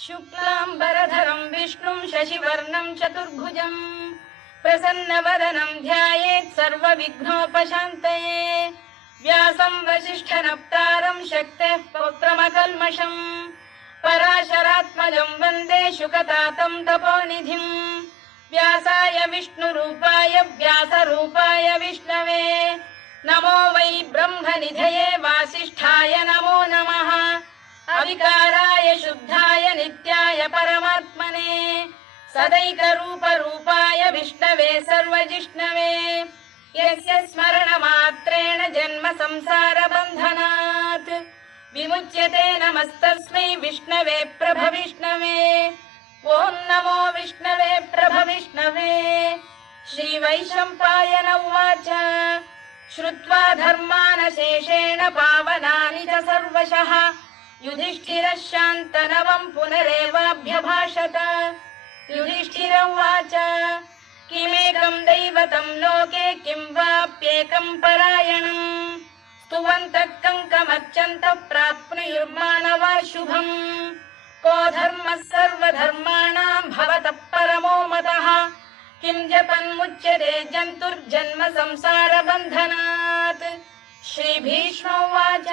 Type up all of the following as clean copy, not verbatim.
शुक्लाम्बरधरं विष्णुं शशिवर्णं चतुर्भुजं प्रसन्नवदनं ध्यायेत् सर्वविघ्नोपशान्तये। व्यासं वसिष्ठनप्तारं शक्तेः पौत्रमकल्मषम् पराशरात्मजं वन्दे शुकतातं तपोनिधिं। व्यासाय विष्णुरूपाय व्यासरूपाय विष्णवे नमो वै ब्रह्मनिधये वासिष्ठाय नमो नमः। अविकाराय शुद्धाय नित्याय परमात्मने सदैकरूपरूपाय विष्णवे सर्वजिष्णवे यस्य स्मरणमात्रेण जन्म संसारबन्धनात् विमुच्यते। नमस्तस्मै विष्णवे प्रभविष्णवे। ॐ नमो विष्णवे प्रभविष्णवे। श्रीवैशम्पायन उवाच श्रुत्वा धर्मानशेषेण पावनानि च सर्वशः युधिष्ठिरः शान्तनवं पुनरेवाभ्यभाषत। युधिष्ठिर उवाच किमेकं दैवतं लोके किं वाप्येकं परायणम् स्तुवन्तः कङ्कमर्चन्तः प्राप्नुयुर्मानवा शुभम्। को धर्मः सर्वधर्माणां भवतः परमो मतः किं जपन्मुच्यते जन्तुर्जन्म संसारबन्धनात्। श्रीभीष्म उवाच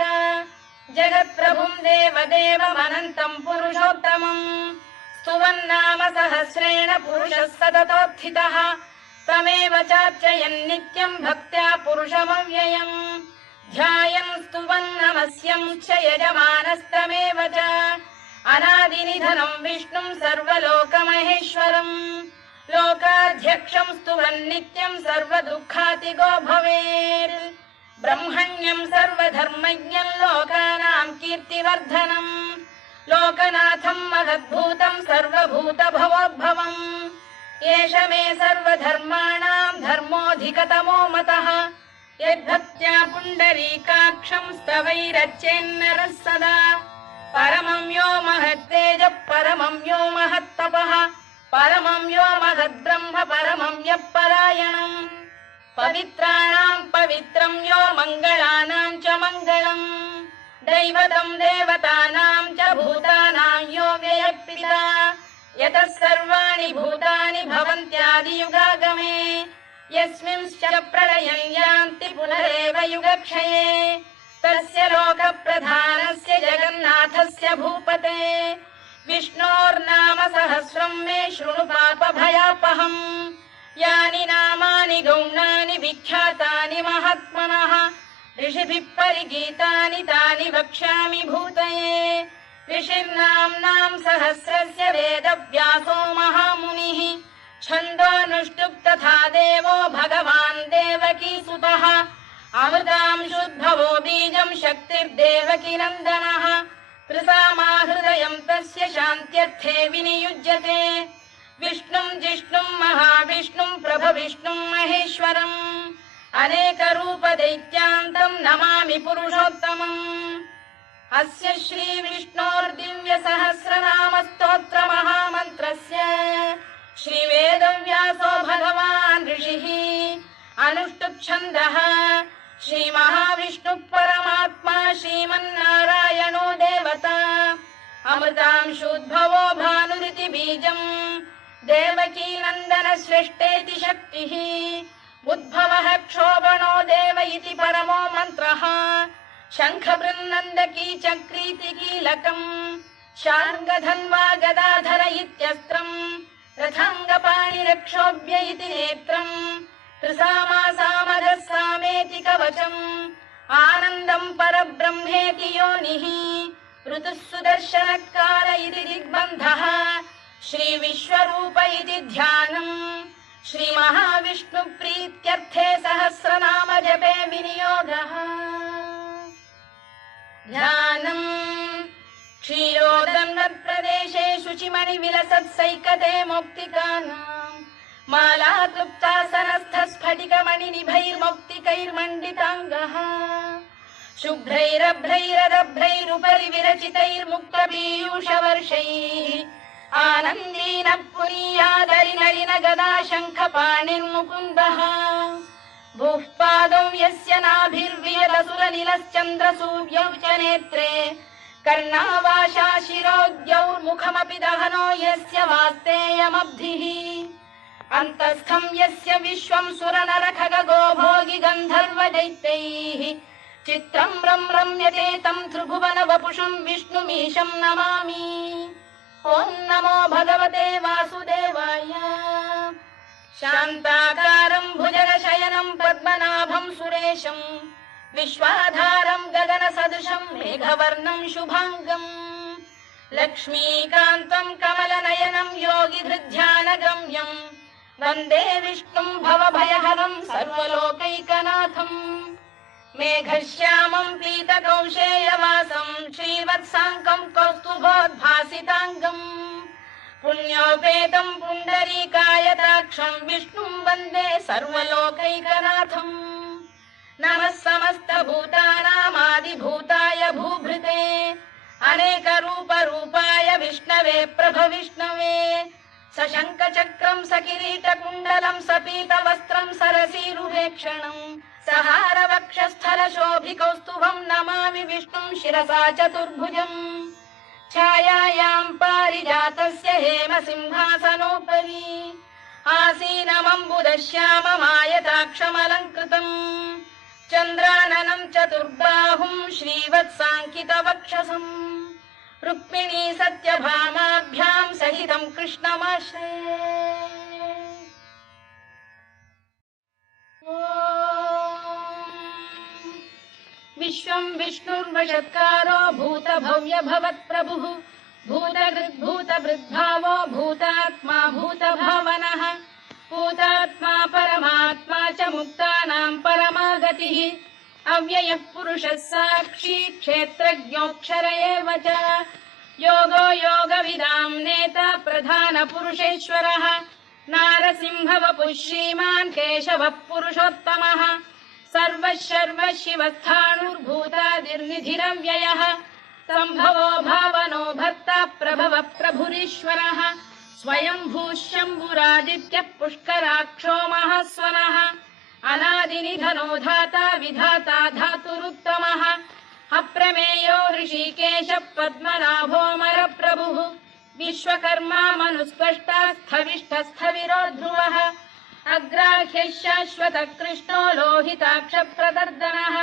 जगत्प्रभुं देवदेवमनन्तं पुरुषोत्तमं स्तुवन्नाम सहस्रेण पुरुषः सततोत्थितः तमेव चार्चयन् नित्यं भक्त्या पुरुषमव्ययम् ध्यायन् स्तुवन् नमस्यं च यजमानस्तमेव च अनादिनिधनं विष्णुं सर्वलोकमहेश्वरम् लोकाध्यक्षं स्तुवन् नित्यं सर्वदुःखातिगो भवेत्। ब्रह्मण्यं सर्वधर्मज्ञं लोकानां कीर्तिवर्धनम् लोकनाथं महद्भूतं सर्वभूतभवोद्भवम् एष मे सर्वधर्माणां धर्मोऽधिकतमो मतः यद्भक्त्या पुण्डरीकाक्षं स्तवैरच्चेन्नरः सदा परमं यो महत्तेजः परमं यो महत्तपः परमं यो महद्ब्रह्म परमं यः परायणम् पवित्राणां पवित्रं यो मङ्गलानां च मङ्गलम् दैवतं देवतानां च भूतानां यो व्ययः यतः सर्वाणि भूतानि भवन्त्यादियुगागमे यस्मिंश्च प्रलयं यान्ति पुनरेव युगक्षये तस्य लोकप्रधानस्य जगन्नाथस्य भूपते विष्णोर्नाम सहस्रं मे शृणु पापभयापहम् यानि नामानि गौणानि विख्यातानि महात्मनः ऋषिभिः परिगीतानि तानि वक्ष्यामि भूतये। ऋषिर्नाम्नां सहस्रस्य वेदव्यासो महामुनिः छन्दोऽनुष्टुप् तथा देवो भगवान् देवकीसुतः अमृतांशुद्भवो बीजं शक्तिर्देवकीनन्दनः त्रिसामाहृदयं तस्य शान्त्यर्थे विनियुज्यते विष्णुं जिष्णुं महाविष्णुं प्रभविष्णुं महेश्वरम् अनेकरूपदैत्यान्तं नमामि पुरुषोत्तमम्। अस्य श्रीविष्णोर्दिव्यसहस्रनामस्तोत्रमहामन्त्रस्य श्रीवेदव्यासो भगवान् ऋषिः अनुष्टुप्छन्दः श्रीमहाविष्णुः परमात्मा श्रीमन्नारायणो देवता अमृतांशुद्भवो भानुरिति बीजम् देवकीनन्दन श्रेष्ठेति शक्तिः उद्भवः क्षोभणो देव इति परमो मन्त्रः शङ्खबृन्नन्दकी चक्रीति कीलकम् शार्ङ्गधन्वा गदाधर इत्यस्त्रम् रथाङ्गपाणिरक्षोभ्य इति नेत्रम् त्रिसामासामगः सामेति कवचम् आनन्दम् परब्रह्मेति योनिः ऋतुः सुदर्शनकाल इति दिग्बन्धः श्रीविश्वरूप इति ध्यानम् श्रीमहाविष्णुप्रीत्यर्थे सहस्रनाम जपे विनियोगः। ध्यानम् क्षीरोदन्वत्प्रदेशे शुचिमणिविलसत्सैकते मौक्तिकानाम् मालाक्लुप्तासनस्थस्फटिकमणिनिभैर्मौक्तिकैर्मण्डिताङ्गः शुभ्रैरभ्रैरदभ्रैरुपरि विरचितैर्मुक्तपीयूषवर्षैः आनन्दीन पुरीयादरिनलिन गदा शङ्खपाणिर्मुकुन्दः भूः पादौ यस्य नाभिर्वियदसुरनिलश्चन्द्रसूर्यौ च नेत्रे कर्णावाशा शिरोद्यौर्मुखमपि दहनो यस्य वास्तेयमब्धिः अन्तस्थं यस्य विश्वं सुरनरखगो भोगि गन्धर्वदैत्यैः चित्रं रम्यते तं त्रिभुवन वपुषं विष्णुमीशं नमामि। ॐ नमो भगवते वासुदेवाय। शान्ताकारं भुजगशयनं पद्मनाभं सुरेशं विश्वाधारं गगनसदृशं मेघवर्णं शुभाङ्गम् लक्ष्मीकान्तं कमलनयनं योगिधृध्यानगम्यं वन्दे विष्णुं भवभयहरं सर्वलोकैकनाथम् मेघश्यामं पीतकौशेयवासं श्रीवत्साङ्कं कौस्तुभोद्भासिताङ्गम् पुण्योपेतं पुण्डरीकायताक्षं विष्णुं वन्दे सर्वलोकैकनाथम् नमः समस्तभूतानामादिभूताय भूभृते अनेकरूपरूपाय विष्णवे प्रभविष्णवे सशङ्खचक्रं सकिरीटकुण्डलं सपीतवस्त्रं सरसीरुहेक्षणं सहारवक्षस्थलशोभिकौस्तुभं नमामि विष्णुं शिरसा चतुर्भुजम् छायायां पारिजातस्य हेमसिंहासनोपरि आसीनमम्बुदश्याममायताक्षमलङ्कृतम् चन्द्राननं चतुर्बाहुं श्रीवत्साङ्कितवक्षसम् रुक्मिणी सत्यभामाभ्यां सहितं कृष्णमाश्रये। विश्वं विष्णुर्वषत्कारो भूतभव्य भवत्प्रभुः भूतभृद्भावो भूतात्मा भूतभावनः भूतात्मा परमात्मा च मुक्तानां परमागतिः अव्ययः पुरुषः साक्षी क्षेत्रज्ञोऽक्षर एव च योगो योगविदां नेता प्रधानपुरुषेश्वरः नारसिंहवपुः श्रीमान् केशवः पुरुषोत्तमः सर्वः शिवस्थाणुर्भूतादिर्निधिरव्ययः सम्भवो भावनो भर्ता प्रभवः प्रभुरीश्वरः स्वयंभूः शम्भुरादित्यः पुष्कराक्षो महास्वनः अनादिनिधनो धाता विधाता धातुरुत्तमः अप्रमेयो ऋषिकेशः पद्मनाभोऽमरप्रभुः विश्वकर्मा मनुस्पष्टा स्थविष्ठस्थविरो ध्रुवः अग्राह्यः शाश्वतः कृष्णो लोहिताक्षप्रदर्दनः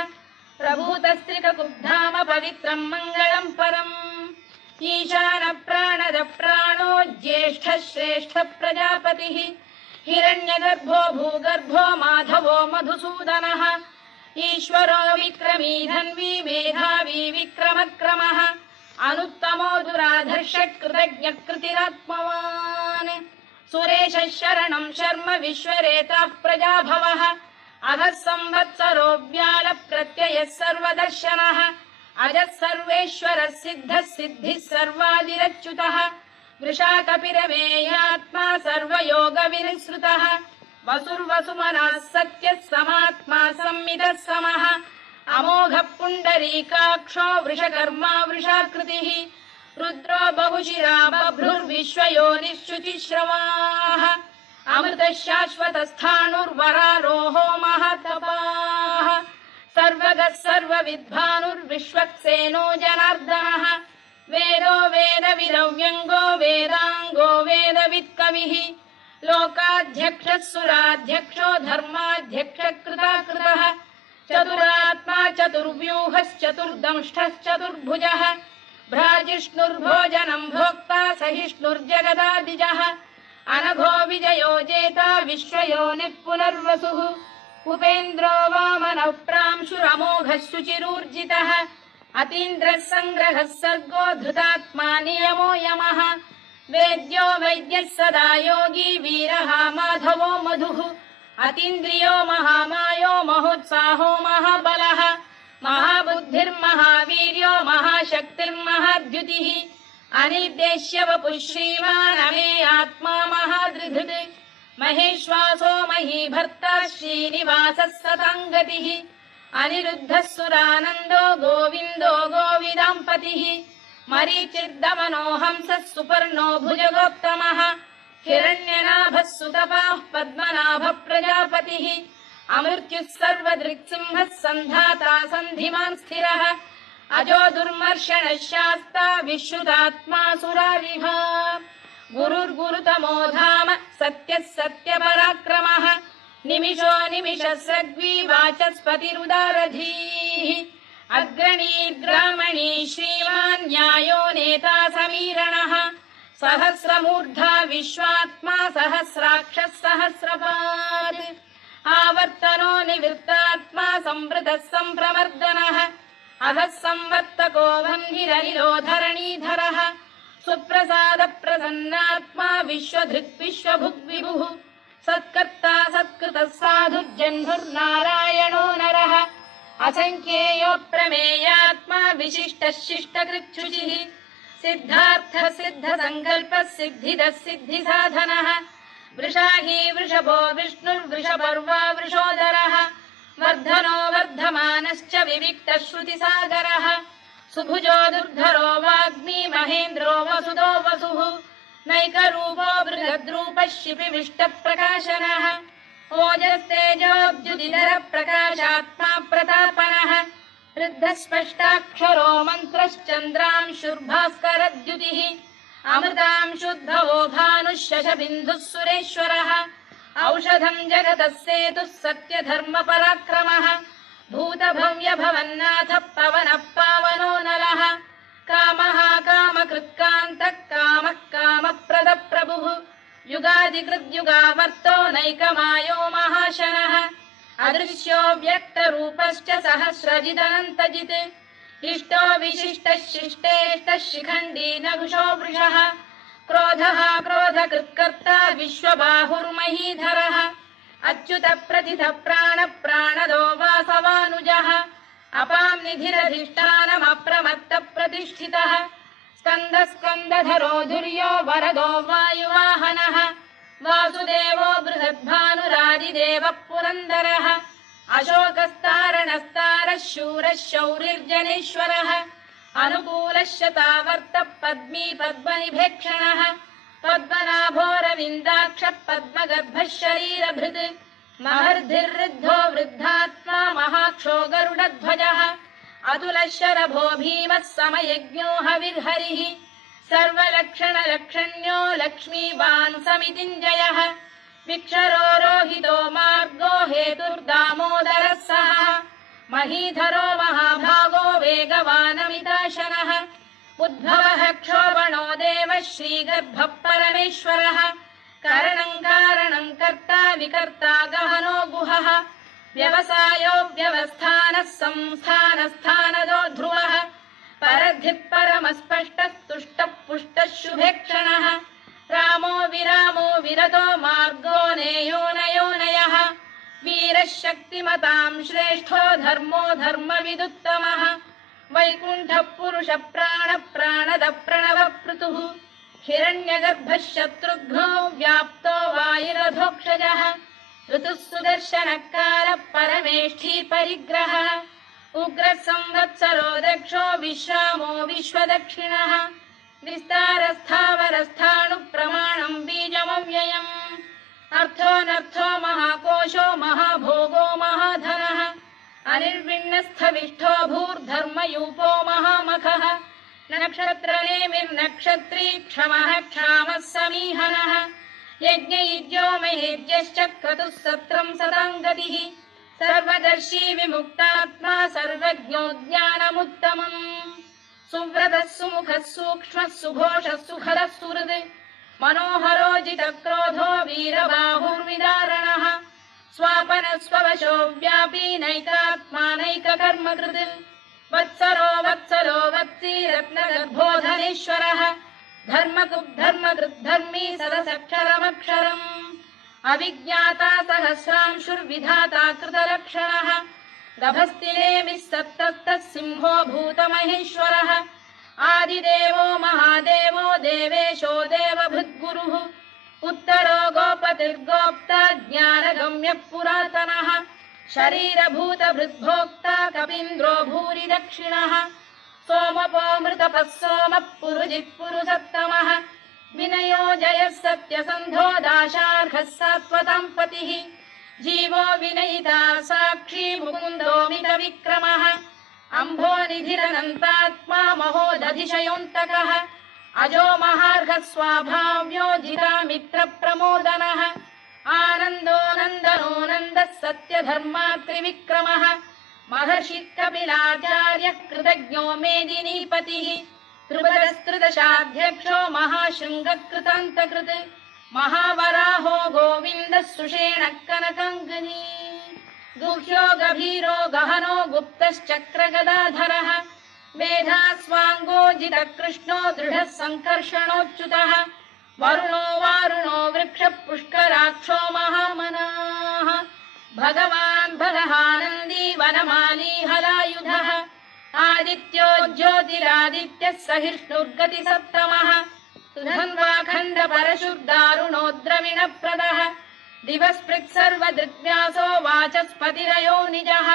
प्रभूतस्त्रिककुब्धाम पवित्रं मङ्गलं परम् ईशानप्राणद प्राणो ज्येष्ठः श्रेष्ठः प्रजापतिः हिरण्यगर्भो भूगर्भो माधवो मधुसूदनः ईश्वरो विक्रमी धन्वी मेधावी विक्रमक्रमः अनुत्तमो दुराधर्षः कृतज्ञः कृतिरात्मवान् सुरेशः शरणं शर्म विश्वरेताः प्रजाभवः अधः संवत्सरो व्याल प्रत्ययः सर्वदर्शनः अजः सर्वेश्वरः सिद्धः सिद्धिः सर्वादिरच्युतः वृषाकपिरमेयात्मा सर्वयोगविनिसृतः वसुर्वसुमनः सत्यः समात्मा संमितः समः अमोघः पुण्डरीकाक्षो वृषकर्मा वृषाकृतिः रुद्रो बहुशिरा बभ्रुर्विश्वयोनिश्रुतिश्रवाः अमृतः शाश्वतस्थाणुर्वरारोहो महातपाः सर्वगः सर्वविद्भानुर्विश्वक्सेनो जनार्दनः वेदो वेदविदव्यङ्गो वेदाङ्गो वेदवित्कविः लोकाध्यक्षः सुराध्यक्षो धर्माध्यक्षः कृताकृतः चतुरात्मा चतुर्व्यूहश्चतुर्दंष्टश्चतुर्भुजः भ्राजिष्णुर्भोजनं भोक्ता सहिष्णुर्जगदादिजः अनघो विजयो जेता विश्वयोनिः पुनर्वसुः उपेन्द्रो वामनः प्रांशुरमोघः शुचिरूर्जितः अतीन्द्रः सङ्ग्रहः सर्गो धृतात्मा नियमो यमः वेद्यो वैद्यः सदा योगी वीरः माधवो मधुः अतीन्द्रियो महामायो महोत्साहो महाबलः महाबुद्धिर्महावीर्यो महाशक्तिर्महाद्युतिः अनिर्देश्य वपुः श्रीमान् अमे आत्मा महादृधृत् महेश्वासो महीभर्ता श्रीनिवासः सताङ्गतिः अनिरुद्धः सुरानन्दो गोविन्दो गोविदाम्पतिः मरीचिर्दमनो हंसः सुपर्णो भुजगोत्तमः हिरण्यनाभः सुतपाः पद्मनाभः प्रजापतिः अमृत्युः सर्वदृक्सिंहः सन्धाता सन्धिमान् स्थिरः अजो दुर्मर्षणः शास्ता विश्रुतात्मा सुरारिः गुरुर्गुरुतमो धाम सत्यः सत्यपराक्रमः निमिषो निमिषस्रग्वी वाचस्पतिरुदारधीः अग्रणीर्ग्रामणी श्रीमान् न्यायो नेता समीरणः सहस्रमूर्धा विश्वात्मा सहस्राक्षः सहस्रपात् आवर्तनो निवृत्तात्मा संवृतः सम्प्रवर्धनः अधः संवर्तको वह्निरनिलो धरणीधरः सुप्रसाद प्रसन्नात्मा विश्वधृक् विश्वभुग्विभुः सत्कर्ता सत्कृतः साधुर्जह्नुर्नारायणो नरः असङ्ख्येयो प्रमेयात्मा विशिष्टः शिष्टकृच्छुचिः सिद्धार्थः सिद्धसङ्कल्पः सिद्धिदः सिद्धिसाधनः वृषाही वृषभो विष्णुर्वृषपर्वा वृषोदरः वर्धनो वर्धमानश्च विविक्तः श्रुतिसागरः सुभुजो दुर्धरो वाग्मी महेन्द्रो वसुदो वसुः नैकरूपो बृहद्रूपः शिपिविष्टप्रकाशनः ओजस्तेजोऽब्जुदिधर प्रकाशात्मा प्रतापनः वृद्धस्पष्टाक्षरो मन्त्रश्चन्द्रांशुर्भास्करद्युतिः अमृतांशुद्भवो भानुः शशबिन्दुः सुरेश्वरः औषधम् जगतः सेतुः सत्यधर्मपराक्रमः भूतभव्यभवन्नाथः पवनः पावनो नरः कामः कामकृत्कान्तः कामः कामप्रदप्रभुः युगादिकृद्युगावर्तो नैकमायो महाशनः अदृश्यो व्यक्तरूपश्च सहस्रजिदनन्तजित् इष्टो विशिष्टः शिष्टेष्टः शिखण्डी नघुषो वृषः क्रोधः क्रोधकृत्कर्ता विश्वबाहुर्महीधरः अच्युत प्रथित प्राण प्राणदो वासवानुजः अपां निधिरधिष्ठानमप्रमत्त प्रतिष्ठितः स्कन्द स्कन्दधरो धुर्यो वरदो वायुवाहनः वासुदेवो बृहद्भानुरादिदेवः पुरन्दरः अशोकस्तारणस्तारः शूरः शौरिर्जनेश्वरः अनुकूलः शतावर्तः पद्मी पद्मनिभेक्षणः पद्मनाभोरविन्दाक्षः पद्मगर्भः शरीरभृत् महर्धिर्वृद्धो वृद्धात्मा महाक्षो गरुडध्वजः अतुलः शरभो भीमः समयज्ञो हविर्हरिः सर्वलक्षणलक्षण्यो लक्ष्मीवान् समितिञ्जयः विक्षरो रोहितो मार्गो हेतुर्दामोदरः सः महीधरो महाभागो वेगवानमिताशनः उद्भवः क्षोभणो देवः श्रीगर्भः परमेश्वरः करणम् कारणम् कर्ता विकर्ता गहनो गुहः व्यवसायो व्यवस्थानः संस्थानस्थानदो ध्रुवः परद्धिः परमस्पष्टः तुष्टः पुष्टः शुभेक्षणः रामो विरामो विरतो मार्गो नेयोनयोनयः वीरः शक्तिमताम् श्रेष्ठो धर्मो धर्मविदुत्तमः वैकुण्ठः पुरुष प्राण प्राणद प्रणव पृतुः हिरण्यगर्भः शत्रुघ्नो व्याप्तो वायुरधोक्षजः ऋतुः सुदर्शनकारः परमेष्ठी परिग्रहः उग्रः संवत्सरो दक्षो विश्रामो विश्वदक्षिणः विस्तारस्थावरस्थाणुः प्रमाणम् बीजमव्ययम् अर्थोऽनर्थो महाकोशो महाभोगो महाधनः अनिर्विण्णस्थविष्ठो भूर्धर्मयूपो महामखः नक्षत्रनेमिर्नक्षत्री क्षमः क्षामः समीहनः यज्ञयुज्यो महेज्यश्च क्रतुः सत्रम् सताम् गतिः सर्वदर्शी विमुक्तात्मा सर्वज्ञो ज्ञानमुत्तमम् सुव्रतः सुमुखः सूक्ष्मः सुघोषः सुखदः सुहृद् मनोहरोजितक्रोधो वीरबाहुर्विदारणः स्वापन स्ववशो व्यापी नैकात्मानैककर्मकृत् वत्सरो वत्सलो वत्सी रत्नगर्भोधनेश्वरः धर्मकृद्धर्मकृद्धर्मी सदसक्षरमक्षरम् अविज्ञाता सहस्रांशुर्विधाता कृतलक्षणः गभस्तिनेमिः सत्तस्तः सिंहो भूतमहेश्वरः आदिदेवो महादेवो देवेशो देवभृद्गुरुः उत्तरो गोपतिर्गोप्ता ज्ञानगम्यः पुरातनः शरीरभूतभृद्भोक्ता कपीन्द्रो भूरि दक्षिणः सोमपोऽमृतपः सोमः पुरुजित् पुरुषत्तमः विनयो जयः सत्यसन्धो दाशार्हः सात्वताम् पतिः जीवो विनयिता साक्षी मुकुन्दो मितविक्रमः अम्भोनिधिरनन्तात्मा महोदधिशयोऽन्तकः अजो महार्घः स्वाभाव्यो जितामित्रप्रमोदनः आनन्दो नन्दनो नन्दः सत्यधर्मा त्रिविक्रमः महर्षि कपिलाचार्यः कृतज्ञो मेदिनीपतिः त्रिपदस्त्रिदशाध्यक्षो महाशृङ्गकृतान्तकृत् महावराहो गोविन्दः सुषेणः कनकाङ्गनी गुह्यो गभीरो गहनो गुप्तश्चक्रगदाधरः मेधास्वाङ्गो जितकृष्णो दृढः सङ्कर्षणोच्युतः वरुणो वारुणो वृक्षः पुष्कराक्षो महामनाः भगवान् भगहानन्दी वनमाली हलायुधः आदित्यो ज्योतिरादित्यः सहिष्णुर्गतिसप्तमः सुधन्वाखण्ड परशुर्दारुणो द्रविणप्रदः दिवस्पृक् सर्वदृग्व्यासो वाचस्पतिरयो निजः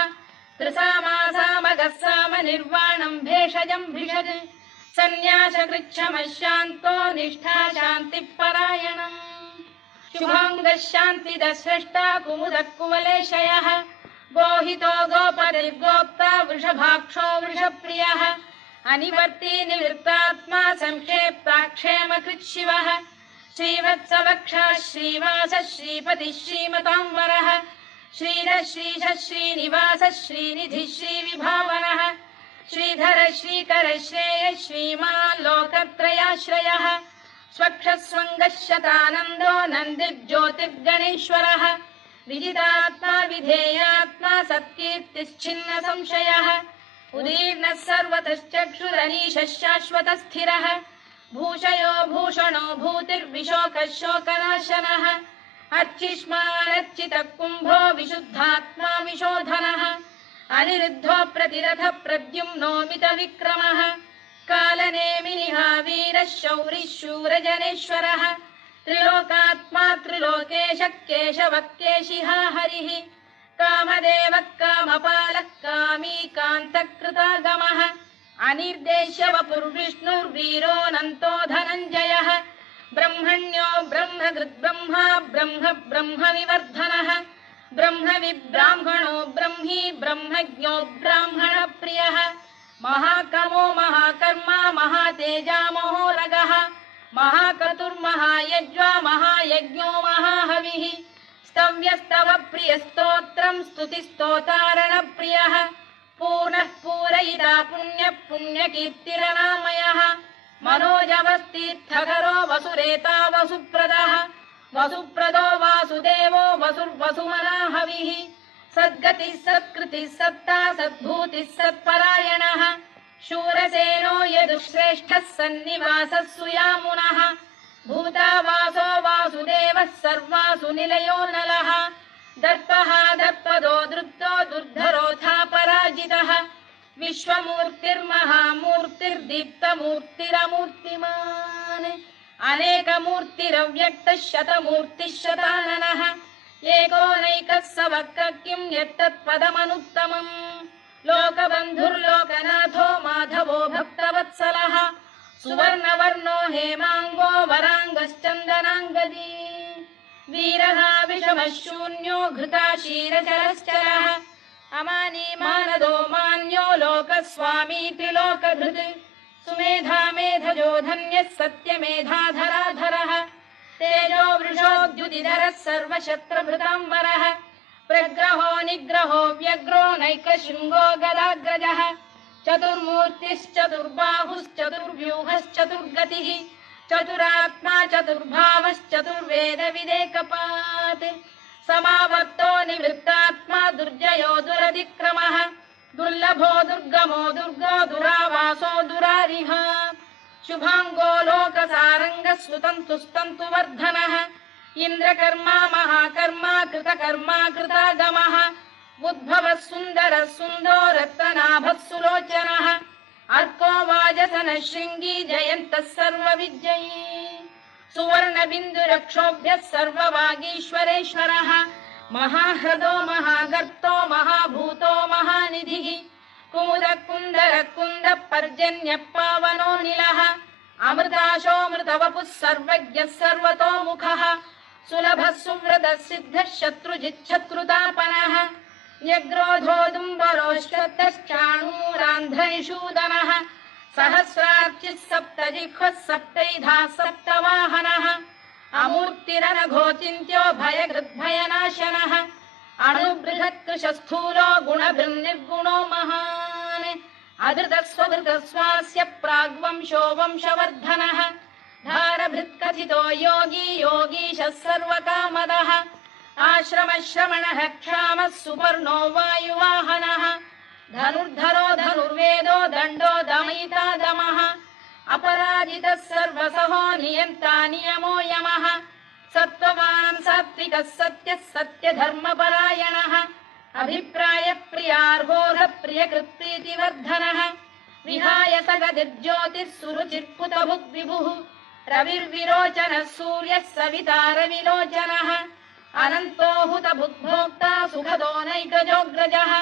त्रिसामासामगः साम निर्वाणम् भेषजम् भिषज सन्न्यासकृच्छमः शान्तो निष्ठा शान्तिः परायणम् शुभाङ्गः शान्तिदः स्रष्टा कुमुदः कुवलेशयः गोहितो गोपतिर्गोप्ता वृषभाक्षो वृषप्रियः अनिवर्ती निवृत्तात्मा संक्षेप्ताक्षेमकृच्छिवः श्रीवत्सवक्षः श्रीवासः श्रीपतिः श्रीमताम्बरः श्रीधः श्रीशः श्रीनिवासः श्रीनिधिः श्रीविभावनः श्रीधर श्रीकर श्रेयः श्रीमान् लोकत्रयाश्रयः स्वक्षः स्वङ्गः शतानन्दो नन्दिर्ज्योतिर्गणेश्वरः विजितात्मा विधेयात्मा सत्कीर्तिश्चिन्न संशयः उदीर्णः सर्वतश्चक्षुरनीशः शाश्वतस्थिरः भूषयो भूषणो भूतिर्विशोकः शोकनाशनः अर्चिष्मानर्चितः कुम्भो विशुद्धात्मा विशोधनः अनिरुद्धो प्रतिरथः प्रद्युम्नो मितविक्रमः कालनेमिनिः वीरः शौरिः शूरजनेश्वरः त्रिलोकात्मा त्रिलोकेशः केशवः केशिहा हरिः कामदेवः कामपालः कामी कान्तकृतागमः अनिर्देश्य वपुर्विष्णुर्वीरोऽनन्तो धनञ्जयः ब्रह्मण्यो ब्रह्मकृद्ब्रह्मा ब्रह्म ब्रह्मविवर्धनः ब्रह्मविब्राह्मणो ब्रह्मी ब्रह्मज्ञो ब्राह्मणप्रियः महाकमो महाकर्मा महातेजा महोरगः महाक्रतुर्महायज्वा महायज्ञो महाहविः स्तव्यस्तव प्रियस्तोत्रम् स्तुतिस्तोतारणप्रियः पूर्णः पूरयिता पुण्यः पुण्यकीर्तिरनामयः मनोजवस्तीर्थकरो वसुरेता वसुप्रदः वसुप्रदो वासुदेवो वसुर्वसुमनाहविः सद्गतिः सत्कृतिः सत्ता सद्भूतिः सत्परायणः शूरसेनो यदुश्रेष्ठः सन्निवासः सुयामुनः भूतावासो वासुदेवः सर्वासु निलयो नलः दर्पः दर्पदो दृप्तो दुर्धरोऽथा पराजितः विश्वमूर्तिर्महामूर्तिर्दीप्तमूर्तिरमूर्तिमान् अनेकमूर्तिरव्यक्तः शतमूर्तिः शताननः एकोनैकः स वक्र किं यत्तत्पदमनुत्तमम् लोकबन्धुर्लोकनाथो माधवो भक्तवत्सलः सुवर्णवर्णो हेमाङ्गो वराङ्गश्चन्दनाङ्गदी वीरः विषमः शून्यो घृता क्षीरचरश्चरः अमानी मानदो मान्यो लोकस्वामी त्रिलोकधृत् सुमेधा मेधजो धन्यः सत्यमेधाधराधरः तेजो वृषोद्युतिधरः सर्वशत्रभृताम्बरः प्रग्रहो निग्रहो व्यग्रो नैकशृङ्गो गदाग्रजः चतुर्मूर्तिश्चतुर्बाहुश्चतुर्व्यूहश्चतुर्गतिः चतुरात्मा चतुर्भावश्चतुर्वेदविदेकपात् समावर्तो निवृत्तात्मा दुर्जयो दुरतिक्रमः दुर्लभो दुर्गमो दुर्गो दुरावासो दुरारिः शुभाङ्गो लोकसारङ्गः सुतन्तुस्तन्तु वर्धनः इन्द्रकर्मा महाकर्मा कृतकर्मा कृतागमः उद्भवः सुन्दरः सुन्दो रत्ननाभः सुलोचनः अर्को वाजसनः शृङ्गी जयन्तः सर्वविजयी सुवर्णबिन्दुरक्षोभ्यः सर्ववागीश्वरेश्वरः महाह्रदो महागर्तो महाभूतो महानिधिः कुमुदः कुन्दरः कुन्दः पर्जन्यः पावनो निलः अमृताशोऽमृतवपुः सर्वज्ञः सर्वतोमुखः सुलभः सुव्रतः सिद्धः शत्रुजिच्छत्रुतापनः न्यग्रोधोदुम्बरोश्चतश्चाणूरान्ध्रैषूदनः सहस्रार्चिः सप्तजिह्वः सप्तैधाः सप्तवाहनः अमूर्तिरनघोचिन्त्यो भयकृद्भयनाशनः अणुबृहत्कृशस्थूलो गुणभिर्निर्गुणो महान् अधृतस्वधृतस्वास्य प्राग्वंशो वंशवर्धनः धारभृत्कथितो योगी योगीशः सर्वकामदः आश्रमश्रमणः क्षामः सुपर्णो वायुवाहनः धनुर्धरो धनुर्वेदो दण्डो दमयिता दमः अपराजितः सर्वसहो नियन्ता नियमो यमः सत्त्ववान् सात्विकः सत्यः सत्यधर्मपरायणः अभिप्रायप्रियार्होरः प्रियकृत्प्रीतिवर्धनः विहाय सगतिर्ज्योतिः सुरुचिर्पुतभुग्विभुः रविर्विरोचनः सूर्यः सविता रविलोचनः अनन्तो हुतभुग्भोक्ता सुखदो नैकजोऽग्रजः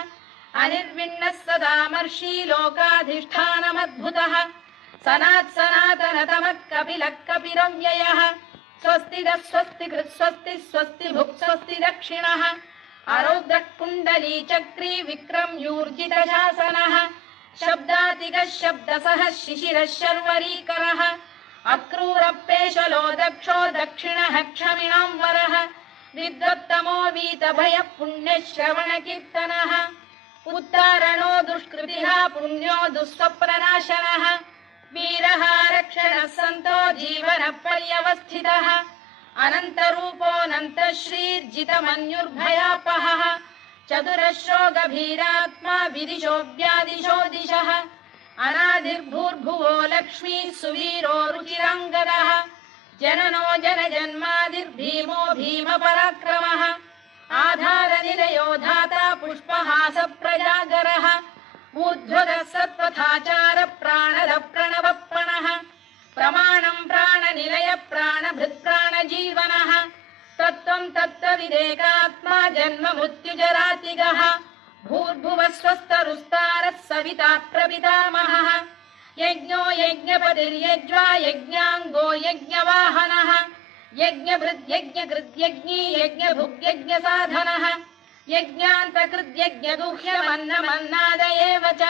अनिर्विण्णः सदामर्षी लोकाधिष्ठानमद्भुतः सनात्सनातनतमः कपिलः कपिरव्ययः स्वस्तिदः स्वस्तिकृत् स्वस्तिः स्वस्ति भुक् स्वस्ति दक्षिणः आरौद्रः कुण्डली चक्री विक्रम्यूर्जितशासनः शब्दातिगः शब्दसः शिशिरः शर्वरीकरः अक्रूरपेशलो दक्षो दक्षिणः क्षमिणाम्बरः विद्वत्तमो वीतभयः पुण्यश्रवणकीर्तनः उत्तारणो दुष्कृतिः पुण्यो दुःस्वप्ननाशनः वीरः रक्षणः सन्तो जीवनपर्यवस्थितः अनन्तरूपोऽनन्तश्रीर्जितमन्युर्भयापहः चतुरश्रो गभीरात्मा विदिशो व्यादिशो दिशः अनादिर्भूर्भुवो लक्ष्मी सुवीरो रुचिराङ्गदः जननो जनजन्मादिर्भीमो भीमपराक्रमः आधारनिलयो धाता पुष्पहास प्रजागरः ऊर्ध्वगः सत्पथाचार प्राणद प्रणवप्रणः प्रमाणम् प्राणनिलय प्राणभृत्प्राणजीवनः तत्त्वम् तत्त्वविदेकात्मा जन्म मृत्युजरातिगः भूर्भुवः स्वस्तरुस्तारः सविता प्रपितामहः यज्ञो यज्ञपतिर्यज्वा यज्ञाङ्गो यज्ञवाहनः यज्ञभृद्यज्ञकृद्यज्ञी यज्ञभुग्यज्ञसाधनः यज्ञान्तकृद्यज्ञगुह्यमन्नमन्नाद एव च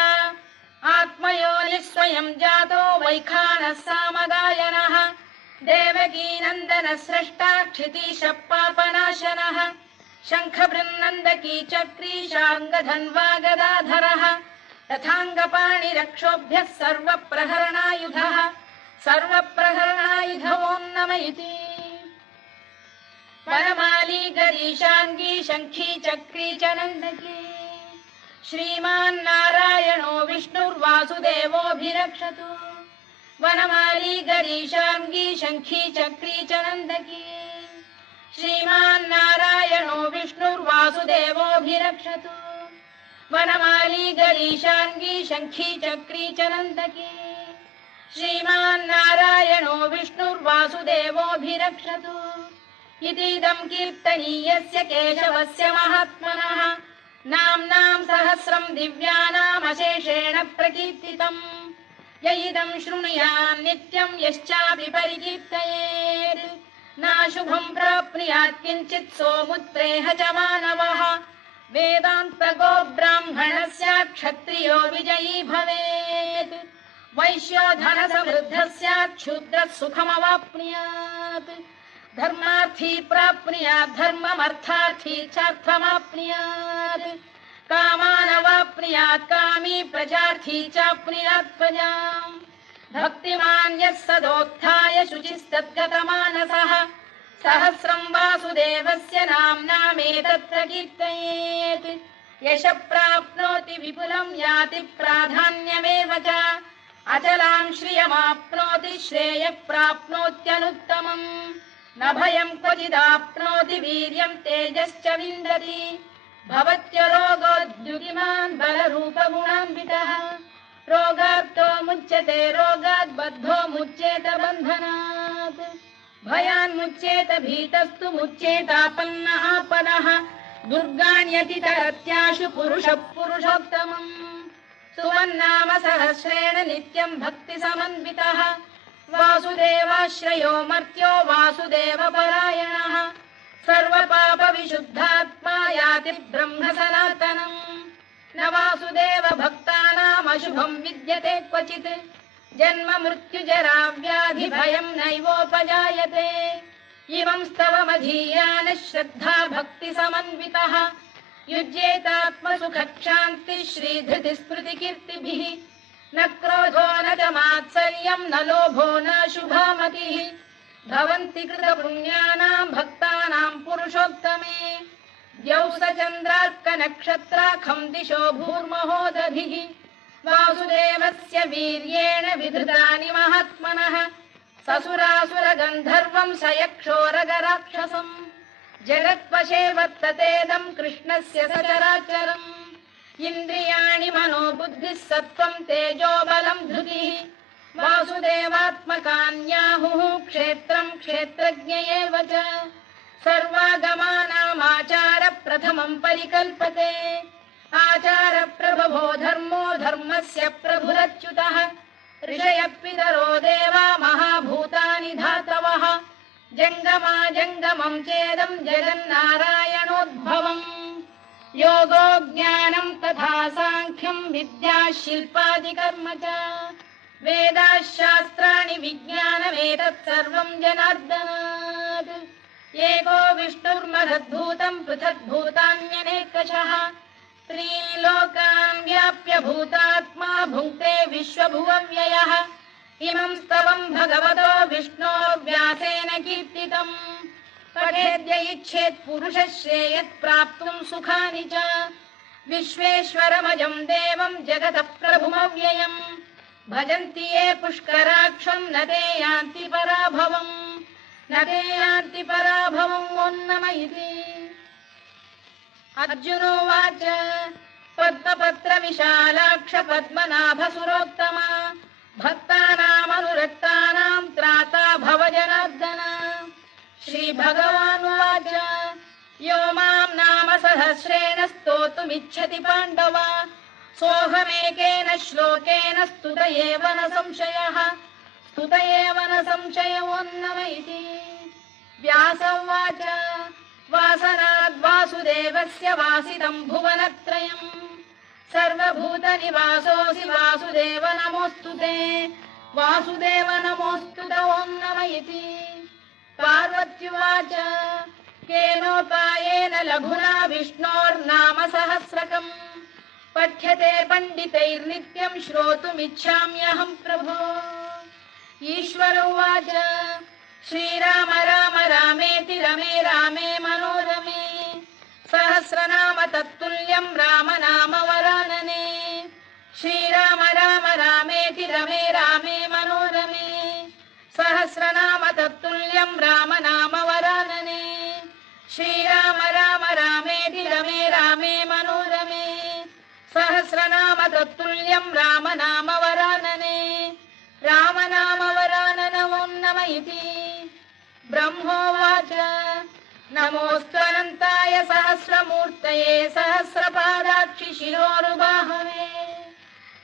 आत्मयोनिः स्वयं जातो वैखानः सामगायनः देवकीनन्दनः स्रष्टा क्षितीशः पापनाशनः शङ्खबृन्नन्दकी चक्रीशाङ्गधन्वा गदाधरः रथाङ्गपाणिरक्षोभ्यः सर्वप्रहरणायुधः सर्वप्रहरणायुधवोन्नम इति वनमाली गरीशाङ्गी शङ्खी चक्री च नन्दकी श्रीमान्नारायणो विष्णुर्वासुदेवोऽभिरक्षतु वनमाली गरीशाङ्गी शङ्खी चक्री च नन्दकी श्रीमान्नारायणो विष्णुर्वासुदेवोऽभिरक्षतु वनमाली गरीशाङ्गी शङ्खी चक्री च नन्दकी श्रीमान्नारायणो विष्णुर्वासुदेवोऽभिरक्षतु इतीदम् कीर्तनीयस्य केशवस्य महात्मनः नाम्नाम् सहस्रम् दिव्यानामशेषेण प्रकीर्तितम् य इदम् शृणुयान् नित्यम् यश्चापि परिकीर्तयेत् नाशुभम् प्राप्नुयात् किञ्चित् सोमुत्रेह च मानवः वेदान्तको ब्राह्मणः स्यात् क्षत्रियो विजयी भवेत् वैश्यो धनसमृद्धः स्यात् शूद्रः सुखमवाप्नुयात् धर्मार्थी प्राप्नुयात् धर्ममर्थार्थी चार्थमाप्नुयात् कामानवाप्नुयात् कामी प्रजार्थी चाप्नुयात् प्रजाम् भक्तिमान् यः सदोत्थाय शुचिस्तद्गतमानसः सहस्रम् वासुदेवस्य नाम्नामेतत् प्रकीर्तयेत् यशः प्राप्नोति विपुलम् याति प्राधान्यमेव च अचलाम् श्रियमाप्नोति श्रेयः प्राप्नोत्यनुत्तमम् न भयम् क्वचिदाप्नोति वीर्यम् तेजश्च विन्दति भवत्यरोगोद्युतिमान् बलरूपगुणान्वितः रोगार्तो मुच्यते रोगात् बद्धो मुच्येत बन्धनात् भयान्मुच्येत भीतस्तु मुच्येतापन्न आपदः दुर्गाण्यतितरत्याशु पुरुषः पुरुषोत्तमम् सुवन्नाम सहस्रेण नित्यम् भक्तिसमन्वितः वासुदेवाश्रयो मर्त्यो वासुदेवपरायणः सर्वपापविशुद्धात्मा याति ब्रह्म सनातनम् न वासुदेव भक्तानामशुभम् विद्यते क्वचित् जन्म मृत्युजरा व्याधि भयम् नैवोपजायते इमं स्तवमधीयानः श्रद्धा भक्ति समन्वितः युज्येतात्मसुखक्षान्ति श्रीधृति स्मृति कीर्तिभिः न क्रोधो न च मात्सर्यम् न लोभो न शुभामतिः भवन्ति कृतपुण्यानाम् भक्तानाम् पुरुषोत्तमे द्यौसचन्द्रार्कनक्षत्राखम् दिशो भूर्महोदधिः वासुदेवस्य वीर्येण विधृतानि महात्मनः ससुरासुरगन्धर्वम् स यक्षोरगराक्षसम् जगत्वशे वर्ततेदम् कृष्णस्य सचराचरम् इन्द्रियाणि मनो बुद्धिः सत्त्वम् तेजो बलम् धृतिः वासुदेवात्मकान्याहुः क्षेत्रम् क्षेत्रज्ञ एव च सर्वागमानामाचार प्रथमम् परिकल्पते आचार प्रभवो धर्मो धर्मस्य प्रभुरच्युतः ऋषयः पितरो देवा महाभूतानि धातवः जङ्गमा जङ्गमम् चेदम् जगन्नारायणोद्भवम् योगो ज्ञानम् तथा साङ्ख्यम् विद्या शिल्पादिकर्म च वेदाः शास्त्राणि विज्ञानमेतत् सर्वम् जनार्दनात् एको विष्णुर्महद्भूतम् पृथग्भूतान्यनेकशः त्रीन् लोकान् व्याप्य भूतात्मा भुङ्क्ते विश्वभुवव्ययः इमं स्तवम् भगवतो विष्णोर्व्यासेन कीर्तितम् पठेद्य इच्छेत् पुरुषः श्रेयत् प्राप्तुम् सुखानि च विश्वेश्वरमजम् देवम् जगतः प्रभुमव्ययम् भजन्ति ये पुष्कराक्षम् न ते यान्ति पराभवम् न ते यान्ति पराभवम् ओन्नम इति अर्जुनोवाच पद्मपत्र विशालाक्ष पद्मनाभ सुरोत्तमा भक्तानामनुरक्तानाम् त्राता भव जनार्दन श्रीभगवानुवाच यो माम् नाम सहस्रेण स्तोतुमिच्छति पाण्डव सोऽहमेकेन श्लोकेन स्तुत एव न संशयोऽन्नम इति व्यास उवाच वासनाद् वासुदेवस्य वासितम् भुवनत्रयम् सर्वभूतनिवासोऽसि वासुदेव नमोऽस्तु ते वासुदेव नमोऽस्तु ते ओन्नम इति पार्वत्युवाच केनोपायेन लघुना विष्णोर्नाम सहस्रकम् पठ्यते पण्डितैर्नित्यम् श्रोतुमिच्छाम्यहम् प्रभो ईश्वर उवाच श्रीराम राम रामेति रमे रामे मनोरमे सहस्रनाम तत्तुल्यम् राम नाम वरानने श्रीराम राम रामेति रमे रामे मनोरमे सहस्रनाम तत्तुल्यम् राम नाम वरानने श्रीराम राम रामेति रमे रामे मनोरमे सहस्रनाम तत्तुल्यम् राम नाम वरानने राम नाम वरानन ओन्नम इति ब्रह्मोवाच नमोऽस्त्वनन्ताय सहस्रमूर्तये सहस्रपादाक्षि शिरोरुबाहवे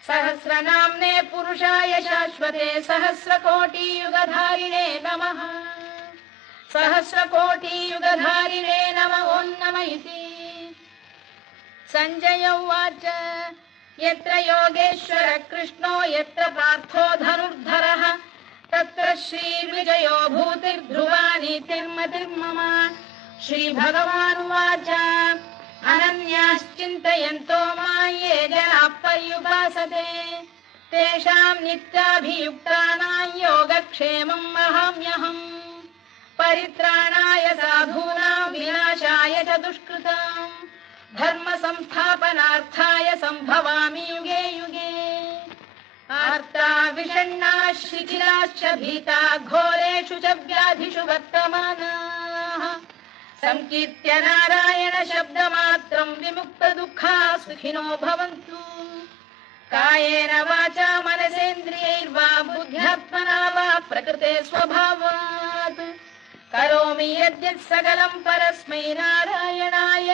सहस्रनाम्ने पुरुषाय शाश्वते सहस्रकोटियुगधारिणे नमः सहस्रकोटियुगधारिणे नमः ओन्नम इति सञ्जय उवाच यत्र योगेश्वर कृष्णो यत्र पार्थो धनुर्धरः तत्र श्रीर्विजयो भूतिर्ध्रुवा नीतिर्मतिर्मम श्रीभगवानुवाच अनन्याश्चिन्तयन्तो मां ये जनाः पर्युपासते तेषाम् नित्याभियुक्तानां योगक्षेमम् वहाम्यहम् परित्राणाय साधूनां विनाशाय च दुष्कृताम् धर्म संस्थापनार्थाय सम्भवामि युगे युगे आर्ता विषण्णाः शिथिलाश्च भीता घोरेषु च व्याधिषु वर्तमानाः संकीर्त्य नारायण शब्दमात्रम् विमुक्तदुःखाः सुखिनो भवन्तु कायेन वाचा मनसेन्द्रियैर्वा बुद्ध्यात्मना वा प्रकृते स्वभावात् करोमि यद्यत् सकलम् परस्मै नारायणाय